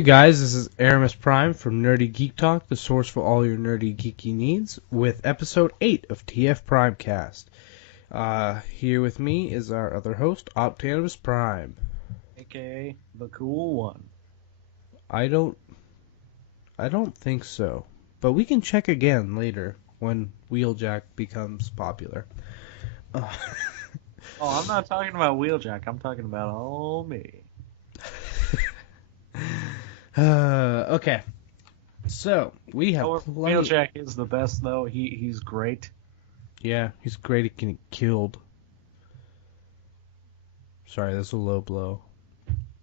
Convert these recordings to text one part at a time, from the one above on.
Hey guys, this is Erimus Prime from Nerdy Geek Talk, the source for all your nerdy geeky needs, with episode 8 of TFPrimecast. Here with me is our other host, Optanimus Prime. AKA the cool one. I don't think so, but we can check again later when Wheeljack becomes popular. Oh, I'm not talking about Wheeljack. I'm talking about all me. Okay, so we have plenty. Wheeljack is the best, though. He's great. Yeah, he's great at getting killed. Sorry, that's a low blow.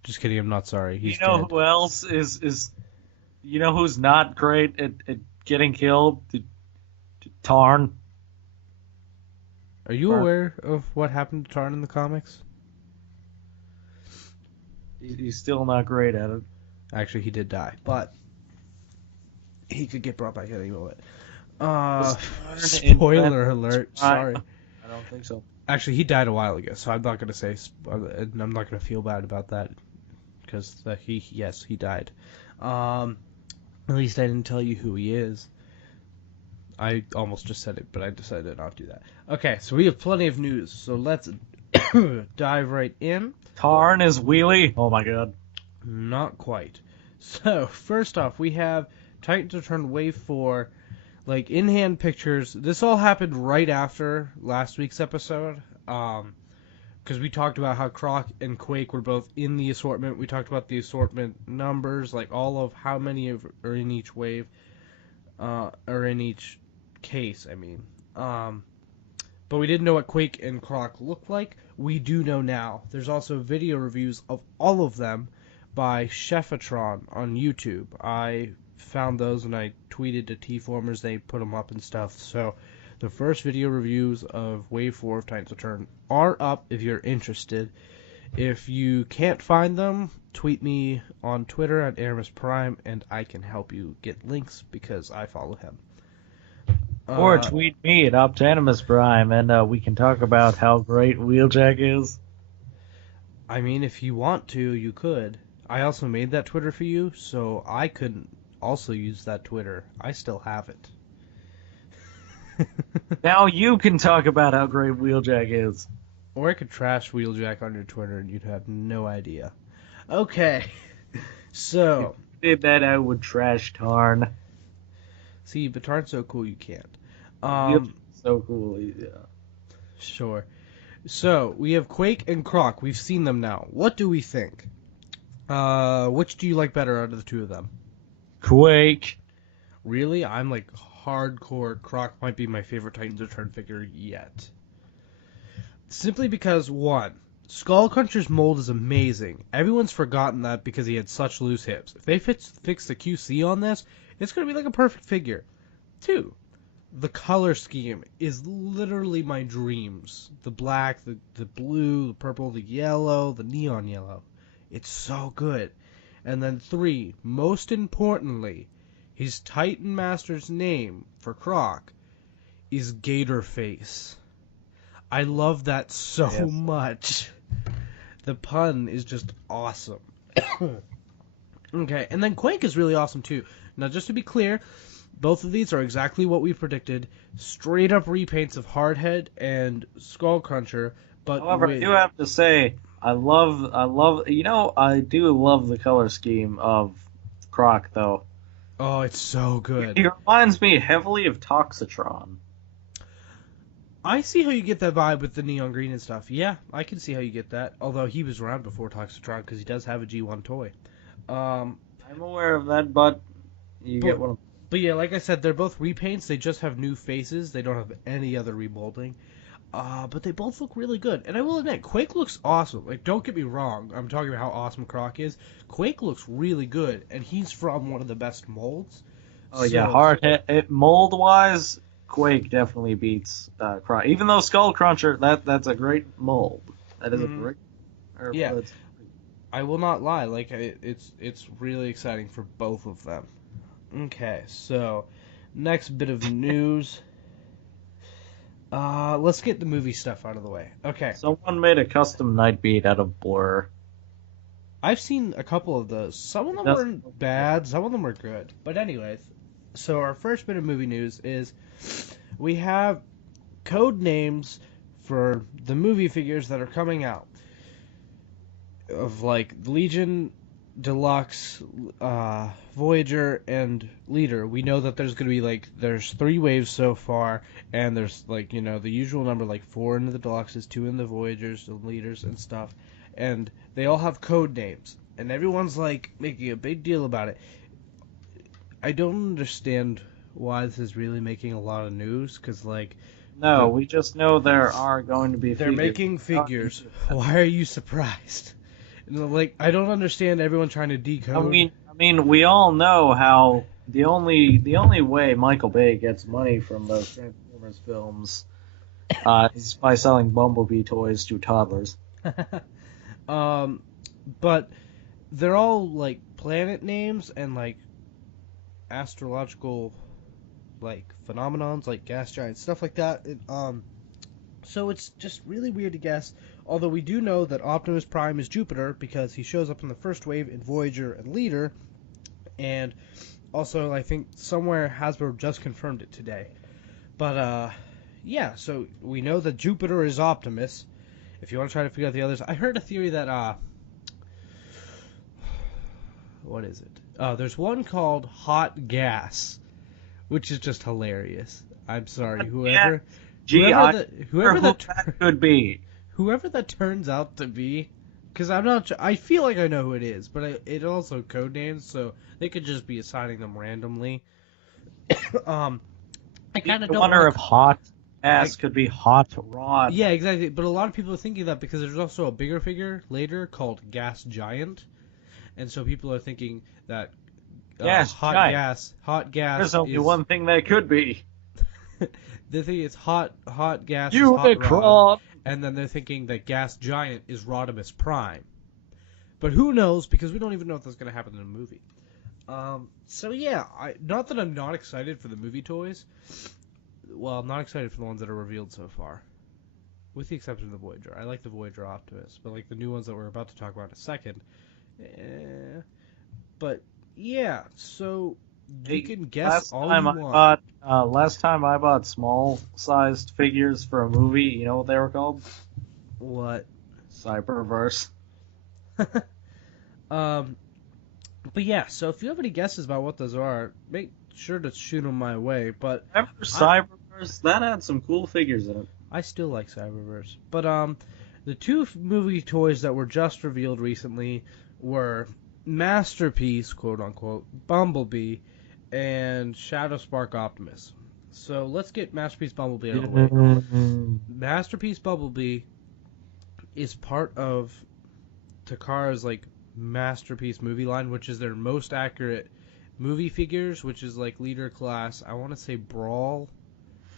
Just kidding, I'm not sorry. He's dead. Who else is? You know who's not great at getting killed? Tarn. Are you aware of what happened to Tarn in the comics? He's still not great at it. Actually, he did die, but he could get brought back at any moment. Spoiler alert. Sorry. I don't think so. Actually, he died a while ago, so I'm not going to say, and I'm not going to feel bad about that, because he died. At least I didn't tell you who he is. I almost just said it, but I decided not to do that. Okay, so we have plenty of news, so let's dive right in. Tarn is Wheelie? Oh my god. Not quite. So, first off, we have Titans Return Wave 4, like, in-hand pictures. This all happened right after last week's episode, because we talked about how Croc and Quake were both in the assortment. We talked about the assortment numbers, like, all of how many are in each wave, or in each case, I mean. But we didn't know what Quake and Croc looked like. We do know now. There's also video reviews of all of them by Chefatron on YouTube. I found those and I tweeted to T-Formers. They put them up and stuff. So the first video reviews of Wave 4 of Titans Return are up if you're interested. If you can't find them, tweet me on Twitter at Erimus Prime and I can help you get links because I follow him. Or tweet me at Optanimus Prime and we can talk about how great Wheeljack is. I mean, if you want to, you could. I also made that Twitter for you, so I couldn't also use that Twitter. I still have it. Now you can talk about how great Wheeljack is. Or I could trash Wheeljack on your Twitter and you'd have no idea. Okay, so... If you did that, I would trash Tarn. See, but Tarn's so cool you can't. So cool, yeah. Sure. So, we have Quake and Croc. We've seen them now. What do we think? Which do you like better out of the two of them? Quake. Really? I'm like hardcore. Croc might be my favorite Titans Return figure yet. Simply because, one, Skullcruncher's mold is amazing. Everyone's forgotten that because he had such loose hips. If they fix the QC on this, it's going to be like a perfect figure. Two, the color scheme is literally my dreams. The black, the blue, the purple, the yellow, the neon yellow. It's so good. And then three, most importantly, his Titan Master's name for Croc is Gatorface. I love that so much. The pun is just awesome. Okay, and then Quake is really awesome too. Now, just to be clear, both of these are exactly what we predicted. Straight up repaints of Hardhead and Skullcruncher. But however, I do have to say, I do love the color scheme of Croc, though. Oh, it's so good. He reminds me heavily of Toxitron. I see how you get that vibe with the neon green and stuff. Yeah, I can see how you get that. Although he was around before Toxitron because he does have a G1 toy. I'm aware of that, but get what I'm... But yeah, like I said, they're both repaints. They just have new faces. They don't have any other remolding. But they both look really good. And I will admit, Quake looks awesome. Like, don't get me wrong. I'm talking about how awesome Croc is. Quake looks really good, and he's from one of the best molds. Oh, yeah, Hardhead. Mold-wise, Quake definitely beats Croc. Even though Skullcruncher, that's a great mold. That is a great... Yeah. I will not lie. Like, it's really exciting for both of them. Okay, so next bit of news. Let's get the movie stuff out of the way. Okay. Someone made a custom Nightbeat out of Blur. I've seen a couple of those. Some of It them doesn't weren't look bad, some of them were good. But anyways, so our first bit of movie news is we have code names for the movie figures that are coming out. Of like Legion, Deluxe, Voyager, and Leader. We know that there's gonna be there's 3 waves so far, and there's the usual number, like 4 in the Deluxes, 2 in the Voyagers, the Leaders and stuff, and they all have code names, and everyone's like making a big deal about it. I don't understand why this is really making a lot of news, because No, we just know there are going to be they're figures. making figures. Why are you surprised? I don't understand everyone trying to decode. I mean, we all know how the only way Michael Bay gets money from those Transformers films is by selling Bumblebee toys to toddlers. But they're all like planet names and like astrological phenomenons, like gas giants, stuff like that. So it's just really weird to guess. Although we do know that Optimus Prime is Jupiter because he shows up in the first wave in Voyager and Leader, and also I think somewhere Hasbro just confirmed it today. But yeah, so we know that Jupiter is Optimus. If you want to try to figure out the others, I heard a theory that what is it? There's one called Hot Gas, which is just hilarious. I'm sorry, whoever that could be. Whoever that turns out to be, because I'm not. I feel like I know who it is, but it also code names, so they could just be assigning them randomly. I kind of don't wonder if Hot Ass could be Hot Rod. Yeah, exactly. But a lot of people are thinking that because there's also a bigger figure later called Gas Giant, and so people are thinking that Hot Gas. There's only one thing that could be. The thing is hot gas. You is hot crawl. rod, and then they're thinking that Gas Giant is Rodimus Prime. But who knows? Because we don't even know if that's going to happen in the movie. So yeah, not that I'm not excited for the movie toys. Well, I'm not excited for the ones that are revealed so far, with the exception of the Voyager. I like the Voyager Optimus, but like the new ones that we're about to talk about in a second. But yeah, so you can guess all you want. Last time I bought small-sized figures for a movie, you know what they were called? What? Cyberverse. But yeah, so if you have any guesses about what those are, make sure to shoot them my way. But remember Cyberverse? That had some cool figures in it. I still like Cyberverse. But the 2 movie toys that were just revealed recently were Masterpiece, quote unquote, Bumblebee, and Shadowspark Optimus. So let's get Masterpiece Bumblebee out of the way. Masterpiece Bumblebee is part of Takara's Masterpiece movie line, which is their most accurate movie figures, which is Leader Class. I want to say Brawl,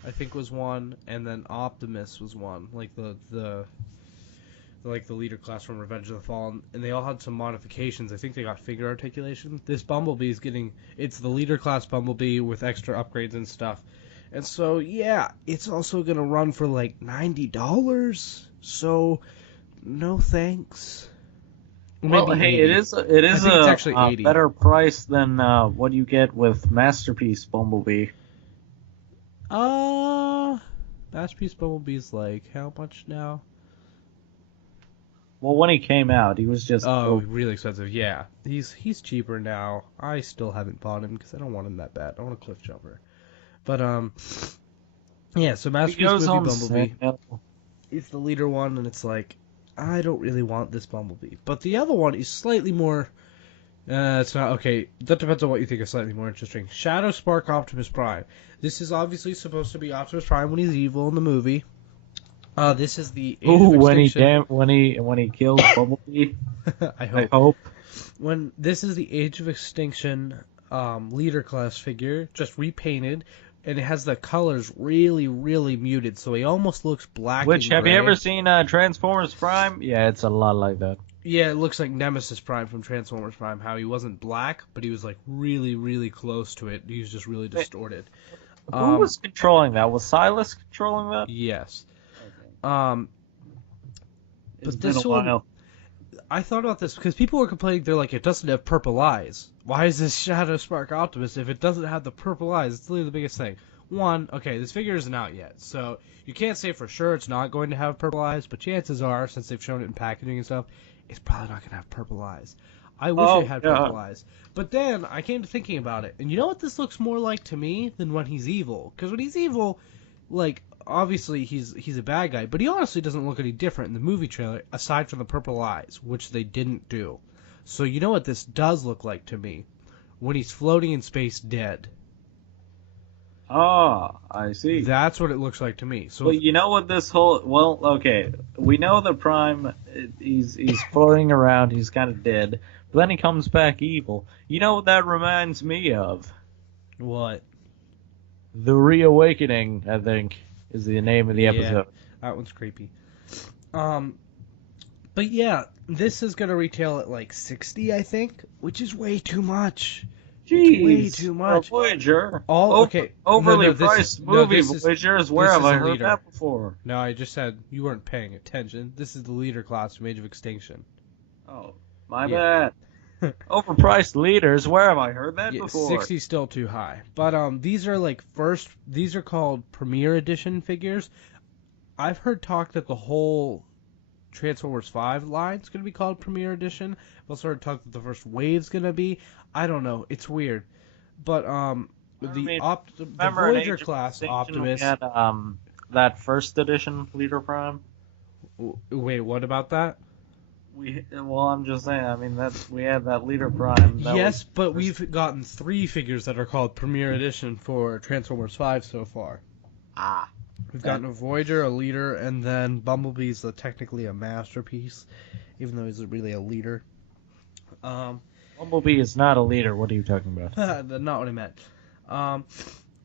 I think, was one, and then Optimus was one, the Leader Class from Revenge of the Fallen, and they all had some modifications. I think they got figure articulation. This Bumblebee is it's the Leader Class Bumblebee with extra upgrades and stuff. And so, yeah, it's also going to run for $90, so no thanks. Well, maybe hey, 80. it is actually a 80. better price than what you get with Masterpiece Bumblebee. Masterpiece Bumblebee's how much now? Well, when he came out, he was just really expensive. Yeah, he's cheaper now. I still haven't bought him because I don't want him that bad. I want a cliff jumper. But yeah. So Masterpiece Bumblebee is the leader one, and it's I don't really want this Bumblebee. But the other one is slightly more. It's not okay. That depends on what you think is slightly more interesting. Shadowspark Optimus Prime. This is obviously supposed to be Optimus Prime when he's evil in the movie. This is the Age of Extinction. when he kills Bumblebee. I hope. When this is the Age of Extinction Leader Class figure, just repainted, and it has the colors really, really muted, so he almost looks black. Which and have gray. you ever seen Transformers Prime? Yeah, it's a lot like that. Yeah, it looks like Nemesis Prime from Transformers Prime. How he wasn't black, but he was really, really close to it. He was just really distorted. Who was controlling that? Was Silas controlling that? Yes. Okay. But this one, I thought about this because people were complaining. They're like, it doesn't have purple eyes. Why is this Shadow Spark Optimus if it doesn't have the purple eyes? It's literally the biggest thing. One, okay, this figure isn't out yet, so you can't say for sure it's not going to have purple eyes, but chances are, since they've shown it in packaging and stuff, it's probably not going to have purple eyes. I wish it had purple eyes. But then I came to thinking about it, and you know what this looks more like to me than when he's evil? Because when he's evil, like, obviously he's a bad guy, but he honestly doesn't look any different in the movie trailer, aside from the purple eyes, which they didn't do. So you know what this does look like to me? When he's floating in space dead. Ah, I see. That's what it looks like to me. So, well, you know what this whole... Well, okay, we know the Prime, he's floating around, he's kind of dead, but then he comes back evil. You know what that reminds me of? What? The Reawakening, I think, is the name of the episode. That one's creepy. But yeah, this is gonna retail at like $60, I think, which is way too much. Jeez, way too much. Voyager. Okay. Overly priced movie Voyagers. Where have I heard that before? No, I just said you weren't paying attention. This is the leader class from Age of Extinction. Oh, my bad. Overpriced leaders. Where have I heard that before? 60's still too high. But these are like these are called Premier Edition figures. I've heard talk that the whole Transformers 5 line's going to be called Premier Edition. I've also heard talk that the first wave's going to be. I don't know. It's weird. But the Voyager class Optimus... We had that first edition Leader Prime. Wait, what about that? I'm just saying. I mean, we had that Leader Prime. Yes, but we've gotten 3 figures that are called Premier Edition for Transformers 5 so far. We've gotten a Voyager, a Leader, and then Bumblebee's technically a masterpiece, even though he's really a leader. Bumblebee is not a leader. What are you talking about? That's not what I meant.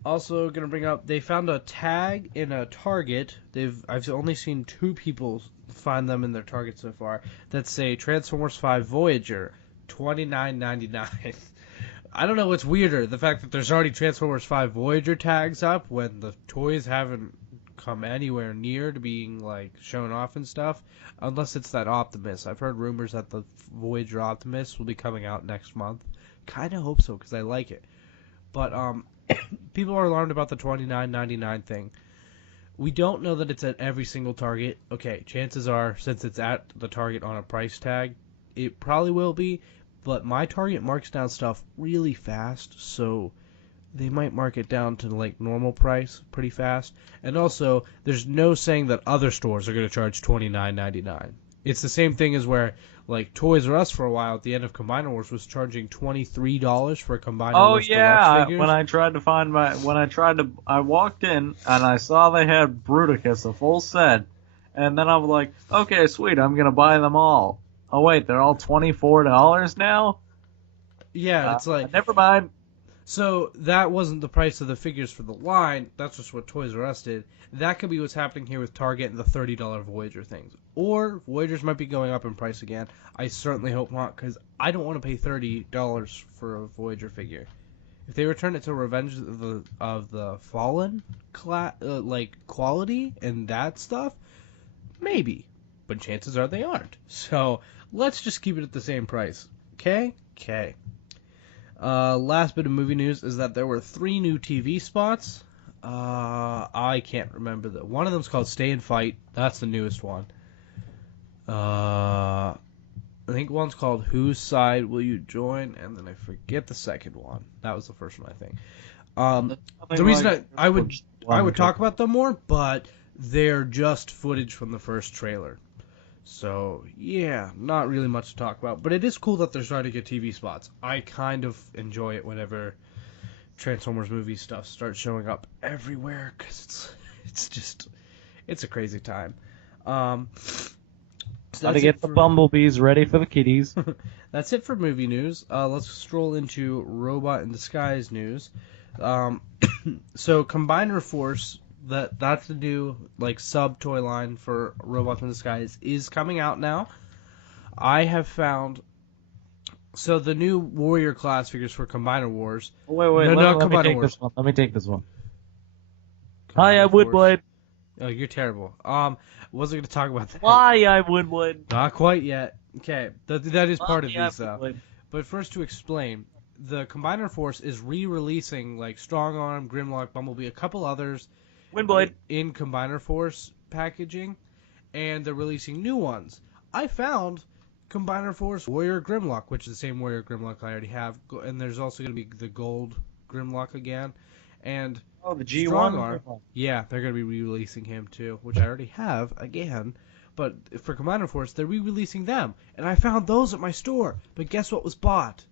Also, gonna bring up, they found a tag in a Target. I've only seen 2 people find them in their Target so far that say Transformers 5 Voyager, $29.99. I don't know what's weirder, the fact that there's already Transformers 5 Voyager tags up when the toys haven't come anywhere near to being shown off and stuff, unless it's that Optimus. I've heard rumors that the Voyager Optimus will be coming out next month. Kind of hope so because I like it. But people are alarmed about the $29.99 thing. We don't know that it's at every single Target. Okay, chances are, since it's at the Target on a price tag, it probably will be. But my Target marks down stuff really fast, so they might mark it down to normal price pretty fast. And also, there's no saying that other stores are going to charge $29.99. It's the same thing as where Toys R Us for a while at the end of Combiner Wars was charging $23 for a Combiner Wars Deluxe figures. When I tried to find I walked in and I saw they had Bruticus, a full set, and then I was like, okay, sweet, I'm going to buy them all. Oh wait, they're all $24 now? Yeah, it's never mind. So that wasn't the price of the figures for the line. That's just what Toys R Us did. That could be what's happening here with Target and the $30 Voyager things. Or Voyagers might be going up in price again. I certainly hope not, because I don't want to pay $30 for a Voyager figure. If they return it to Revenge of the Fallen quality and that stuff, maybe. But chances are they aren't. So let's just keep it at the same price. Okay? Okay. Last bit of movie news is that there were 3 new TV spots. I can't remember one of them's called Stay and Fight. That's the newest one. I think one's called Whose Side Will You Join? And then I forget the second one. That was the first one, I think. The reason I would talk about them more, but they're just footage from the first trailer. So, yeah, not really much to talk about. But it is cool that they're starting to get TV spots. I kind of enjoy it whenever Transformers movie stuff starts showing up everywhere, because it's a crazy time. So gotta get the bumblebees ready for the kiddies. That's it for movie news. Let's stroll into Robot in Disguise news. So Combiner Force, that's the new sub toy line for Robots in Disguise, is coming out now. I have found the new Warrior class figures for Combiner Wars. Wait, let me take this one. Let me take this one. Hi, I'm Woodblade. Oh, you're terrible. Wasn't going to talk about that. Why I'm Woodblade? Not quite yet. Okay, that is part of Yeah, these though. But first to explain, the Combiner Force is re-releasing like Strong Arm, Grimlock, Bumblebee, a couple others Windblade. in Combiner Force packaging, and they're releasing new ones. I found Combiner Force Warrior Grimlock, which is the same Warrior Grimlock I already have, and there's also going to be the Gold Grimlock again, and The G1. Strong Arm. Yeah, they're going to be re-releasing him too, which I already have again. But for Combiner Force, they're re-releasing them, and I found those at my store. But guess what was bought?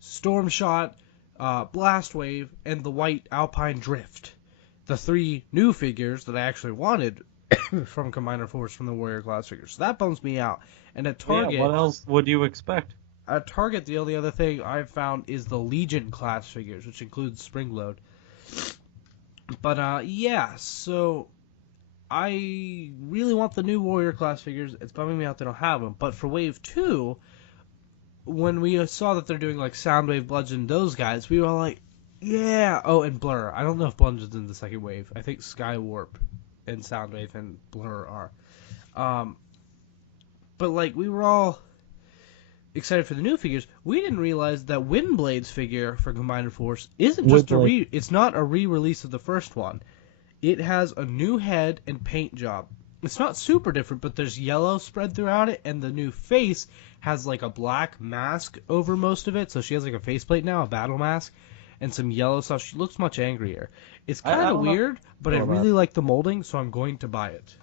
Storm Shot, Blast Wave, and the White Alpine Drift. The 3 new figures that I actually wanted from Combiner Force from the Warrior class figures. So that bums me out. And at Target, Yeah, what else would you expect? At Target, the only other thing I've found is the Legion class figures, which includes Springload. But yeah, so I really want the new Warrior class figures. It's bumming me out they don't have them. But for Wave 2, when we saw that they're doing like Soundwave, Bludgeon, those guys, we were all like, yeah. Oh, and Blur. I don't know if Bludgeon's in the second wave. I think Skywarp and Soundwave and Blur are. But like we were all excited for the new figures. We didn't realize that Windblade's figure for Combiner Force isn't just it's not a re-release of the first one. It has a new head and paint job. It's not super different, but there's yellow spread throughout it, and the new face has like a black mask over most of it, so she has like a faceplate now, a battle mask, and some yellow stuff. She looks much angrier. It's kind of weird, but I really like the molding, so I'm going to buy it.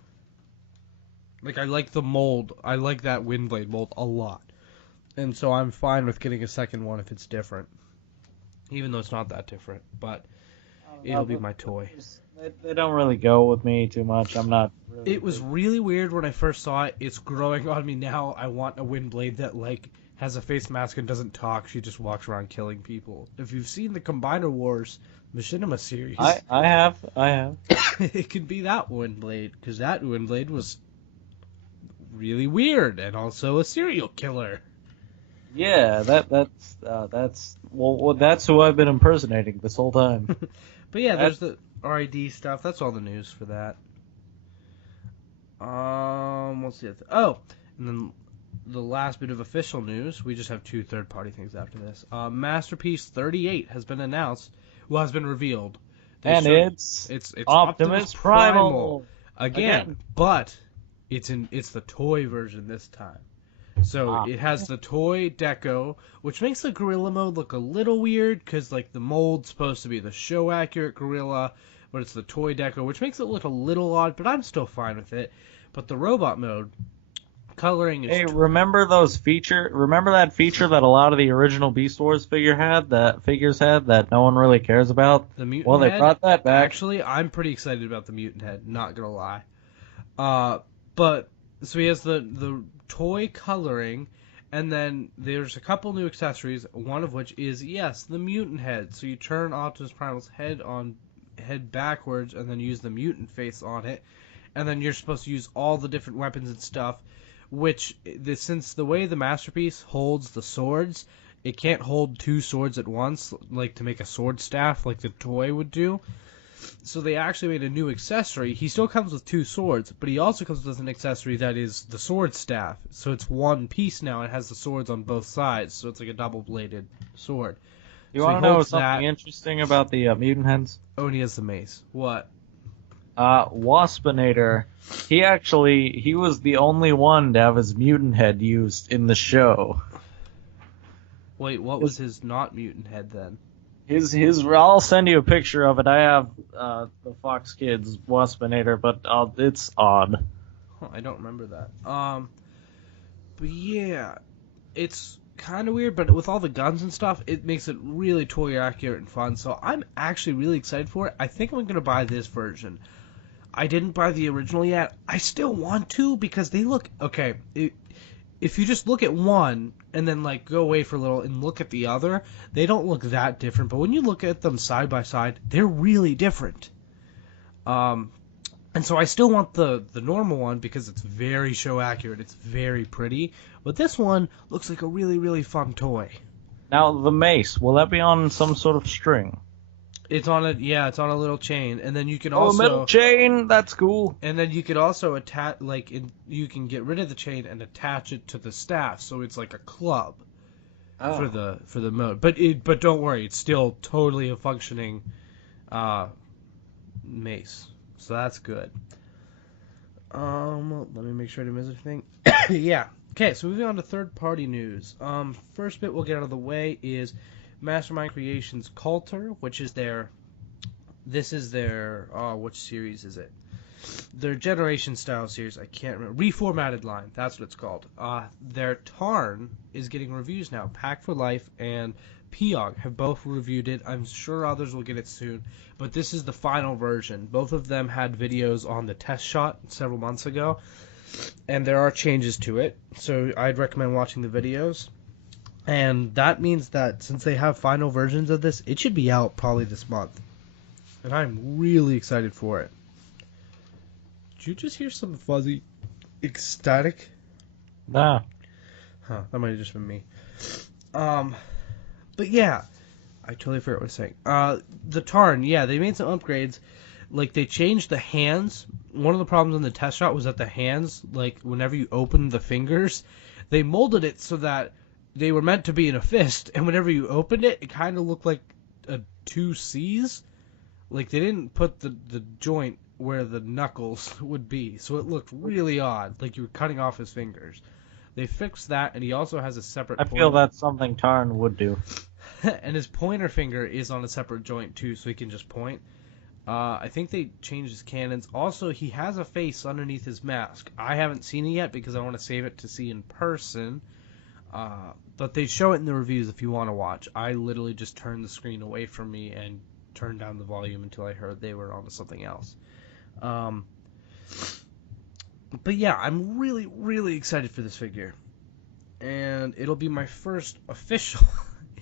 Like, I like the mold. I like that Windblade mold a lot. And so I'm fine with getting a second one if it's different. Even though it's not that different, but it'll be my toy. They don't really go with me too much. I'm not really... It was really weird when I first saw it. It's growing on me now. I want a Windblade that, like, has a face mask and doesn't talk. She just walks around killing people. If you've seen the Combiner Wars Machinima series... I have. It could be that Windblade, because that Windblade was really weird and also a serial killer. Yeah, that's who I've been impersonating this whole time. But yeah, there's the RID stuff. That's all the news for that. What's the other? Oh, and then the last bit of official news. We just have 2 third-party things after this. Masterpiece 38 has been announced. Well, has been revealed. It's Optimus Primal again, but it's the toy version this time. So it has the toy deco, which makes the gorilla mode look a little weird, because like the mold's supposed to be the show accurate gorilla, but it's the toy deco, which makes it look a little odd, but I'm still fine with it. But the robot mode, coloring is... Hey, remember that feature that a lot of the original Beast Wars figures had that no one really cares about? The mutant head? They brought that back. Actually, I'm pretty excited about the mutant head, not gonna lie. But so he has the toy coloring, and then there's a couple new accessories, one of which is, yes, the mutant head. So you turn Optimus Primal's head backwards and then use the mutant face on it, and then you're supposed to use all the different weapons and stuff, which, since the way the Masterpiece holds the swords, it can't hold 2 swords at once, like to make a sword staff like the toy would do. So they actually made a new accessory. He still comes with 2 swords, but he also comes with an accessory that is the sword staff. So it's one piece now. It has the swords on both sides, so it's like a double-bladed sword. You want to know something interesting about the mutant heads? Oh, and he has the mace. What? Waspinator. He was the only one to have his mutant head used in the show. Wait, what was his not mutant head then? I'll send you a picture of it. I have the Fox Kids Waspinator, but it's odd. Huh, I don't remember that. But yeah, it's kind of weird, but with all the guns and stuff, it makes it really toy accurate and fun. So I'm actually really excited for it. I think I'm gonna buy this version. I didn't buy the original yet. I still want to because they look okay. If you just look at one and then like go away for a little and look at the other, they don't look that different. But when you look at them side by side, they're really different. And so I still want the normal one because it's very show accurate. It's very pretty. But this one looks like a really, really fun toy. Now, the mace, will that be on some sort of string? It's on it's on a little chain, and then you can Oh, a metal also, chain. That's cool. and then you could also attach, you can get rid of the chain and attach it to the staff, so it's like a club Oh. for the mode. But don't worry, it's still totally a functioning mace, so that's good. Let me make sure I didn't miss anything. Yeah. Okay, so moving on to third-party news. First bit we'll get out of the way is Mastermind Creations Coulter, which is their. This is their. Which series is it? Their Generation Style series. I can't remember. Reformatted line. That's what it's called. Their Tarn is getting reviews now. Pack for Life and Piog have both reviewed it. I'm sure others will get it soon, but this is the final version. Both of them had videos on the test shot several months ago, and there are changes to it, so I'd recommend watching the videos. And that means that since they have final versions of this, it should be out probably this month, and I'm really excited for it. Did you just hear some fuzzy ecstatic? Nah. Huh, that might have just been me. But yeah, I totally forgot what I was saying. The Tarn, yeah, they made some upgrades. Like, they changed the hands. One of the problems in the test shot was that the hands, like, whenever you open the fingers, they molded it so that they were meant to be in a fist, and whenever you opened it, it kind of looked like two C's. Like, they didn't put the joint where the knuckles would be, so it looked really odd, like you were cutting off his fingers. They fixed that, and he also has a separate I feel that's something Tarn would do. and his pointer finger is on a separate joint, too, so he can just point. I think they changed his cannons. Also, he has a face underneath his mask. I haven't seen it yet because I want to save it to see in person. But they show it in the reviews if you want to watch. I literally just turned the screen away from me and turned down the volume until I heard they were on to something else. But yeah, I'm really, really excited for this figure. And it'll be my first official,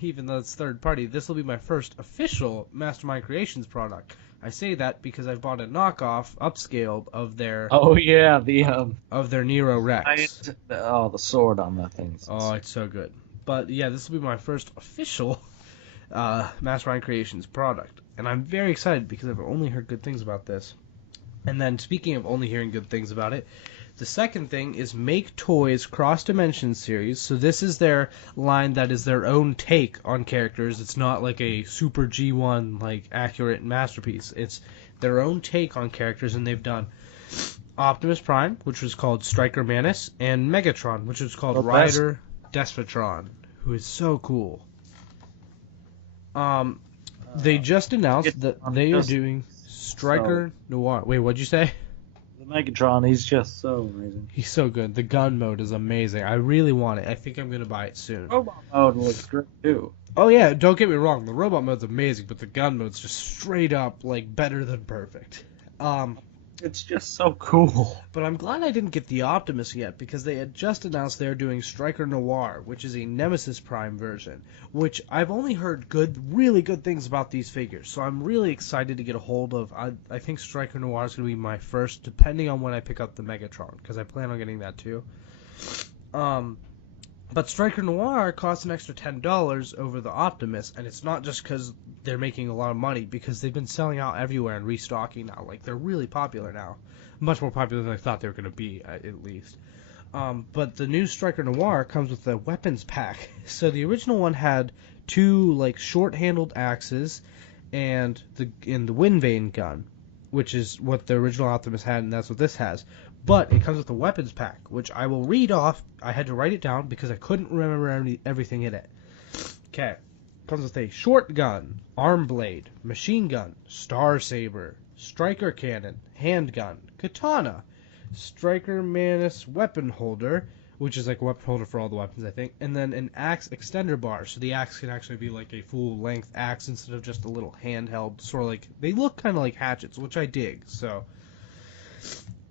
even though it's third party, this will be my first official Mastermind Creations product. I say that because I've bought a knockoff, upscaled, of their Oh yeah, their Nero Rex. the sword on that thing. Oh, it's so good. But yeah, this will be my first official Mastermind Creations product. And I'm very excited because I've only heard good things about this. And then, speaking of only hearing good things about it, the second thing is Make Toys Cross Dimensions series. So this is their line that is their own take on characters. It's not like a Super G1 like accurate masterpiece. It's their own take on characters, and they've done Optimus Prime, which was called Striker Manus, and Megatron, which was called Ryder Despotron, who is so cool. They just announced that they are doing Striker Noir. Wait, what'd you say? The Megatron, he's just so amazing. He's so good. The gun mode is amazing. I really want it. I think I'm going to buy it soon. Robot mode looks great, too. Oh, yeah, don't get me wrong. The robot mode's amazing, but the gun mode's just straight up, like, better than perfect. It's just so cool. But I'm glad I didn't get the Optimus yet, because they had just announced they're doing Striker Noir, which is a Nemesis Prime version, which I've only heard really good things about these figures, so I'm really excited to get a hold of. I think Striker Noir is going to be my first, depending on when I pick up the Megatron, because I plan on getting that too. But Striker Noir costs an extra $10 over the Optimus, and it's not just because they're making a lot of money, because they've been selling out everywhere and restocking now. Like, they're really popular now. Much more popular than I thought they were going to be, at least. But the new Striker Noir comes with a weapons pack. So the original one had two, like, short-handled axes and the wind vane gun, which is what the original Optimus had, and that's what this has. But it comes with a weapons pack, which I will read off. I had to write it down because I couldn't remember everything in it. Okay. Comes with a short gun, arm blade, machine gun, star saber, striker cannon, handgun, katana, striker manus weapon holder, which is like a weapon holder for all the weapons, I think, and then an axe extender bar, so the axe can actually be like a full-length axe instead of just a little handheld, sort of like, they look kind of like hatchets, which I dig, so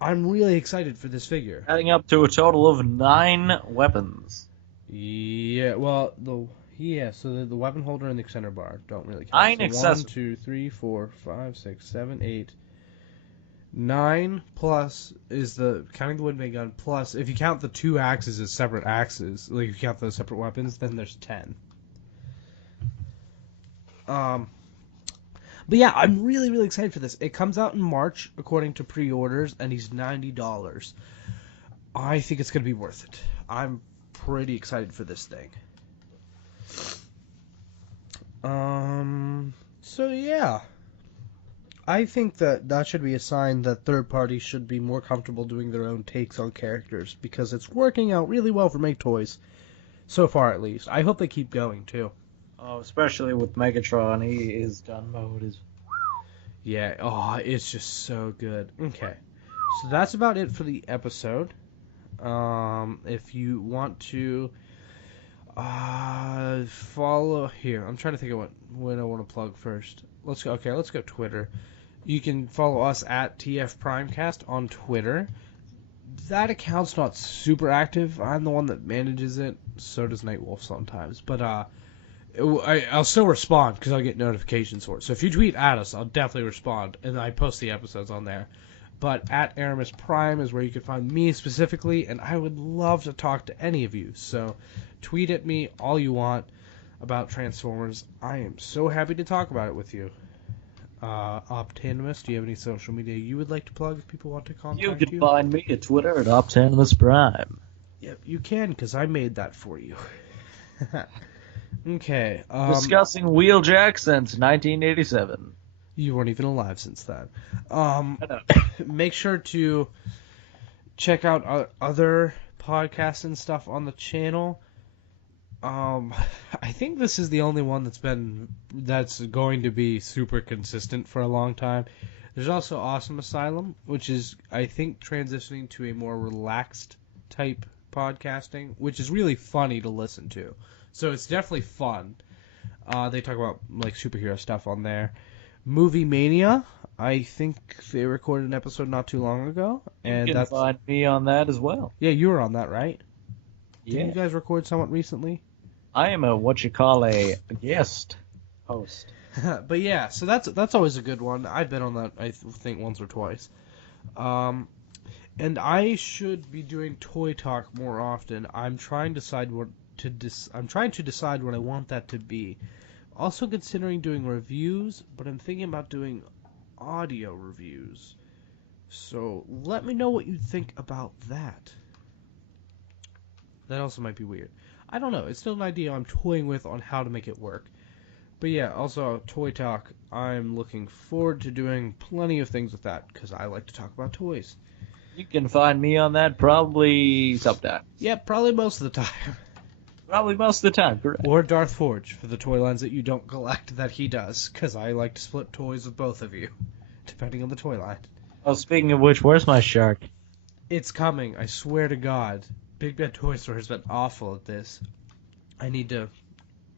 I'm really excited for this figure. Adding up to a total of 9 weapons. Yeah, well, so the weapon holder and the extender bar don't really count. 9 so accessories. 1, 2, 3, 4, 5, 6, 7, 8, 9 plus is the, counting the wind vane gun, plus, if you count the 2 axes as separate axes, like if you count those separate weapons, then there's 10. But yeah, I'm really, really excited for this. It comes out in March, according to pre-orders, and he's $90. I think it's going to be worth it. I'm pretty excited for this thing. So yeah. I think that should be a sign that third parties should be more comfortable doing their own takes on characters, because it's working out really well for Make Toys. So far, at least. I hope they keep going, too. Oh, especially with Megatron, his gun mode is... Yeah, it's just so good. Okay. So that's about it for the episode. If you want to follow here, I'm trying to think of what I want to plug first. Let's go Twitter. You can follow us at TFPrimecast on Twitter. That account's not super active. I'm the one that manages it. So does NightWolf sometimes. But I'll still respond because I'll get notifications for it. So if you tweet at us, I'll definitely respond. And I post the episodes on there. But at Erimus Prime is where you can find me specifically. And I would love to talk to any of you. So tweet at me all you want about Transformers. I am so happy to talk about it with you. Optanimus, do you have any social media you would like to plug if people want to contact you? You can find me at Twitter at Optanimus Prime. Yep, you can, because I made that for you. Okay. Discussing Wheeljack since 1987. You weren't even alive since then. Make sure to check out other podcasts and stuff on the channel. I think this is the only one that's going to be super consistent for a long time. There's also Awesome Asylum, which is, I think, transitioning to a more relaxed type podcasting, which is really funny to listen to. So it's definitely fun. They talk about like superhero stuff on there. Movie Mania, I think they recorded an episode not too long ago, and you can find me on that as well. Yeah, you were on that, right? Yeah. Didn't you guys record somewhat recently? I am a guest host. But yeah, so that's always a good one. I've been on that, I think, once or twice. And I should be doing Toy Talk more often. I'm trying to decide what I want that to be. Also considering doing reviews, but I'm thinking about doing audio reviews. So let me know what you think about that. That also might be weird. I don't know. It's still an idea I'm toying with on how to make it work. But yeah, also Toy Talk. I'm looking forward to doing plenty of things with that because I like to talk about toys. You can find me on that probably sometimes. Yeah, probably most of the time. Probably most of the time, correct. Or Darth Forge for the toy lines that you don't collect that he does, because I like to split toys with both of you, depending on the toy line. Oh, speaking of which, where's my shark? It's coming, I swear to God. Big Bad Toy Store has been awful at this. I need to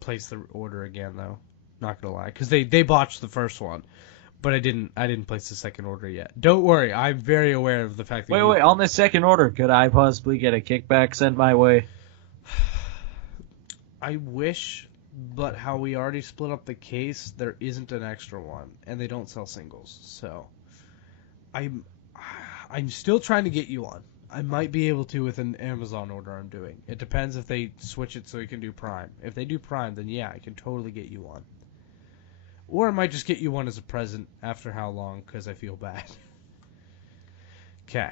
place the order again, though. Not gonna lie, because they botched the first one, but I didn't place the second order yet. Don't worry, I'm very aware of the fact that. Wait, on the second order, could I possibly get a kickback sent my way? I wish, but how we already split up the case, there isn't an extra one, and they don't sell singles. So, I'm still trying to get you one. I might be able to with an Amazon order I'm doing. It depends if they switch it so you can do Prime. If they do Prime, then yeah, I can totally get you one. Or I might just get you one as a present after how long, because I feel bad. Okay.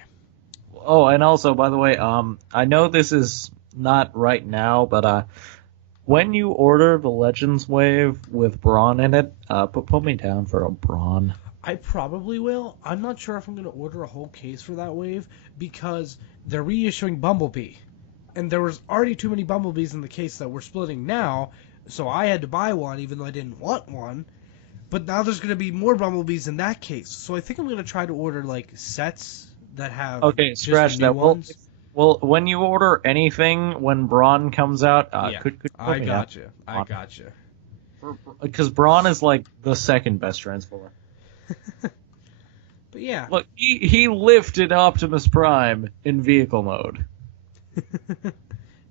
Oh, and also, by the way, I know this is not right now, but when you order the Legends Wave with Brawn in it, put me down for a Brawn. I probably will. I'm not sure if I'm going to order a whole case for that wave because they're reissuing Bumblebee. And there was already too many Bumblebees in the case that we're splitting now, so I had to buy one even though I didn't want one. But now there's going to be more Bumblebees in that case. So I think I'm going to try to order like sets that have scratch that ones. Well, when you order anything, when Brawn comes out, could I gotcha. Because Brawn is like the second best Transformer. But yeah. Look, he Optimus Prime in vehicle mode.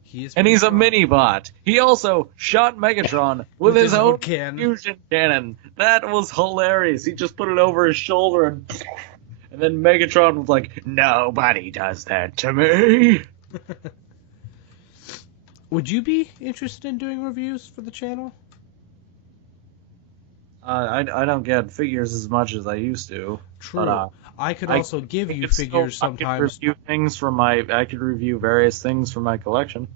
He's a mini-bot. He also shot Megatron with his own fusion cannon. That was hilarious. He just put it over his shoulder and then Megatron was like, "Nobody does that to me." Would you be interested in doing reviews for the channel? I don't get figures as much as I used to. True. But, I could also give you figures sometimes. I could review various things from my collection.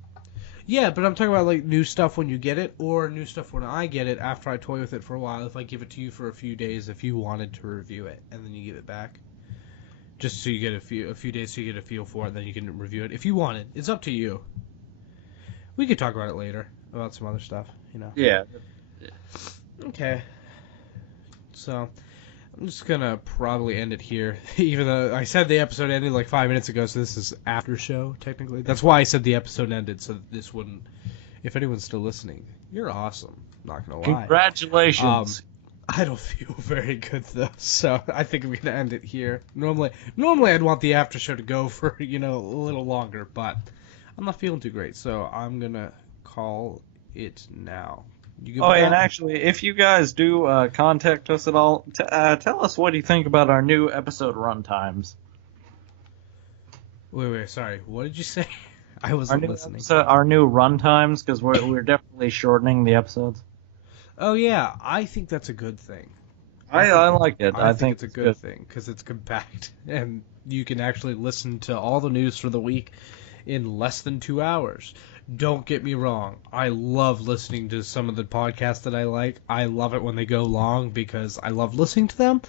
Yeah, but I'm talking about like new stuff when you get it, or new stuff when I get it after I toy with it for a while. If I give it to you for a few days, if you wanted to review it, and then you give it back, just so you get a few days, so you get a feel for it, then you can review it if you wanted. It's up to you. We could talk about it later about some other stuff, you know. Yeah. Okay. So I'm just gonna probably end it here, even though I said the episode ended like 5 minutes ago, so this is after show, technically. That's why I said the episode ended, so that this wouldn't... If anyone's still listening, you're awesome. Not gonna lie. Congratulations. I don't feel very good, though, so I think I'm gonna end it here. Normally I'd want the after show to go for, a little longer, but I'm not feeling too great, so I'm gonna call it now. And actually, if you guys do contact us at all, tell us what you think about our new episode run times. Wait, sorry. What did you say? I wasn't listening. Our new run times, because we're definitely shortening the episodes. Oh, yeah. I think that's a good thing. I like it. I think it's a good thing, because it's compact, and you can actually listen to all the news for the week in less than 2 hours. Don't get me wrong. I love listening to some of the podcasts that I like. I love it when they go long because I love listening to them.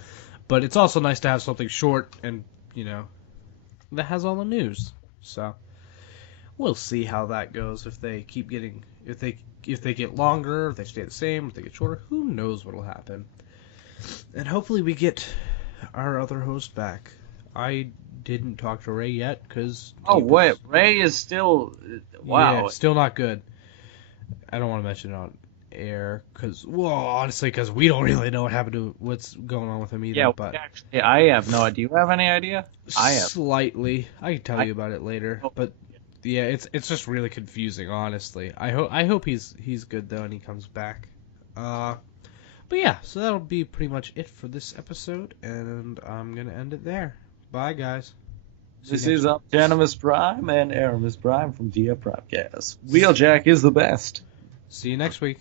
But it's also nice to have something short and, that has all the news. So we'll see how that goes. If they keep getting, if they get longer, if they stay the same, if they get shorter, who knows what'll happen. And hopefully we get our other host back. I didn't talk to Ray yet because... Oh, wait. Ray is still... Wow. Yeah, still not good. I don't want to mention it on air because, honestly, because we don't really know what's going on with him either. Yeah, but actually, I have no idea. Do you have any idea? I have. Slightly. I can tell you about it later. But, yeah, it's just really confusing, honestly. I hope he's good, though, and he comes back. But, yeah, so that'll be pretty much it for this episode, and I'm going to end it there. Bye, guys. This is Optanimus Prime and Erimus Prime from TFPrimecast. Wheeljack is the best. See you next week.